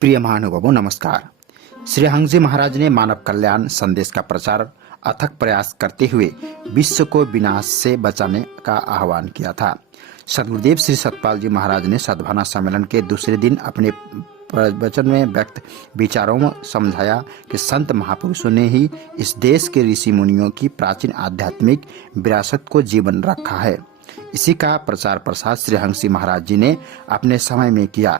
प्रिय महानुभावों नमस्कार। श्री हंस जी महाराज ने मानव कल्याण संदेश का प्रचार अथक प्रयास करते हुए विश्व को विनाश से बचाने का आह्वान किया था। सदगुरुदेव श्री सतपाल जी महाराज ने सद्भावना सम्मेलन के दूसरे दिन अपने प्रवचन में व्यक्त विचारों में समझाया कि संत महापुरुषों ने ही इस देश के ऋषि मुनियों की प्राचीन आध्यात्मिक विरासत को जीवन रखा है। इसी का प्रचार प्रसार श्री हंस जी महाराज जी ने अपने समय में किया,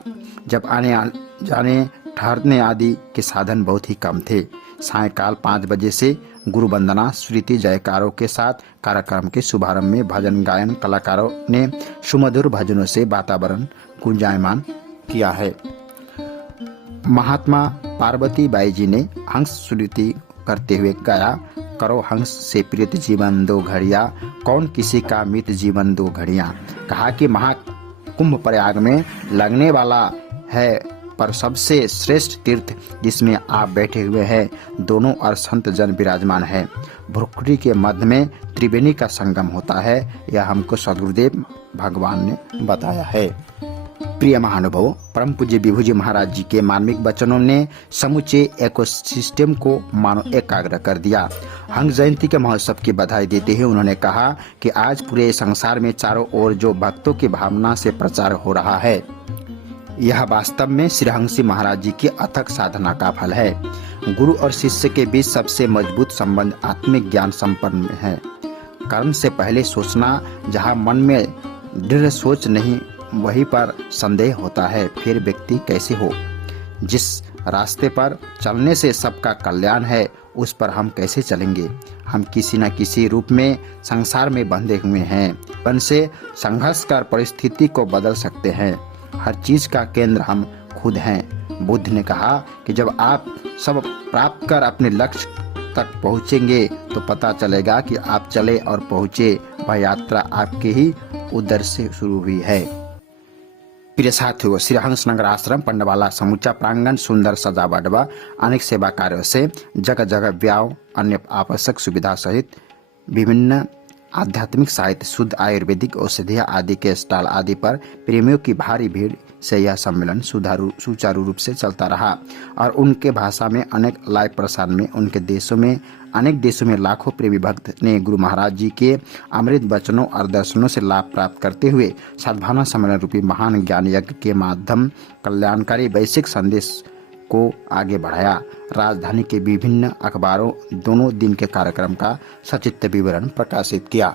जब आने जाने ठहरने आदि के साधन बहुत ही कम थे। सायकाल 5 बजे से गुरु वंदना स्मृति जयकारों के साथ कार्यक्रम के शुभारंभ में भजन गायन कलाकारों ने सुमधुर भजनों से वातावरण गुंजायमान किया है। महात्मा पार्वती बाई जी ने हंस स्मृति करते हुए गाया, करो हंस से प्रीत जीवन 2 घड़िया, कौन किसी का मित जीवन 2 घड़िया। कहा कि महाकुंभ प्रयाग में लगने वाला है, पर सबसे श्रेष्ठ तीर्थ जिसमें आप बैठे हुए हैं, दोनों और संत जन विराजमान है। भ्रुकुटी के मध्य में त्रिवेणी का संगम होता है, यह हमको सदगुरुदेव भगवान ने बताया है। प्रिय महानुभाव, परम पूज्य विभू जी महाराज जी के मार्मिक वचनों ने समूचे इकोसिस्टम को मानो एकाग्र कर दिया। हंस जयंती के महोत्सव की बधाई देते हुए उन्होंने कहा कि आज पूरे संसार में चारों ओर जो भक्तों की भावना से प्रचार हो रहा है, यह वास्तव में श्री हंस जी महाराज जी की अथक साधना का फल है। गुरु और शिष्य के बीच सबसे मजबूत संबंध आत्मिक ज्ञान संपन्न है। कर्म से पहले सोचना, जहाँ मन में दृढ़ सोच नहीं वहीं पर संदेह होता है, फिर व्यक्ति कैसे हो। जिस रास्ते पर चलने से सबका कल्याण है, उस पर हम कैसे चलेंगे। हम किसी न किसी रूप में संसार में बंधे हुए हैं। मन से संघर्ष कर परिस्थिति को बदल सकते हैं। हर चीज का केंद्र हम खुद हैं। बुद्ध ने कहा कि जब आप सब प्राप्त कर अपने लक्ष्य तक पहुंचेंगे तो पता चलेगा कि आप चले और पहुंचे, वह यात्रा आपके ही उधर से शुरू हुई है। प्रिय साथियों, श्री हंस नगर आश्रम पंडवाला समूचा प्रांगण सुंदर सजावट व अनेक सेवा कार्यों से जगह जगह व्याव, अन्य आवश्यक सुविधा सहित विभिन्न आध्यात्मिक साहित्य, शुद्ध आयुर्वेदिक औषधियाँ आदि के स्टॉल आदि पर प्रेमियों की भारी भीड़ से यह सम्मेलन सुचारू रूप से चलता रहा और उनके भाषा में अनेक लाइव प्रसारण में अनेक देशों में लाखों प्रेमी भक्त ने गुरु महाराज जी के अमृत वचनों और दर्शनों से लाभ प्राप्त करते हुए सद्भावना सम्मेलन रूपी महान ज्ञान यज्ञ के माध्यम कल्याणकारी वैश्विक संदेश को आगे बढ़ाया। राजधानी के विभिन्न अखबारों दोनों दिन के कार्यक्रम का सचित्र विवरण प्रकाशित किया।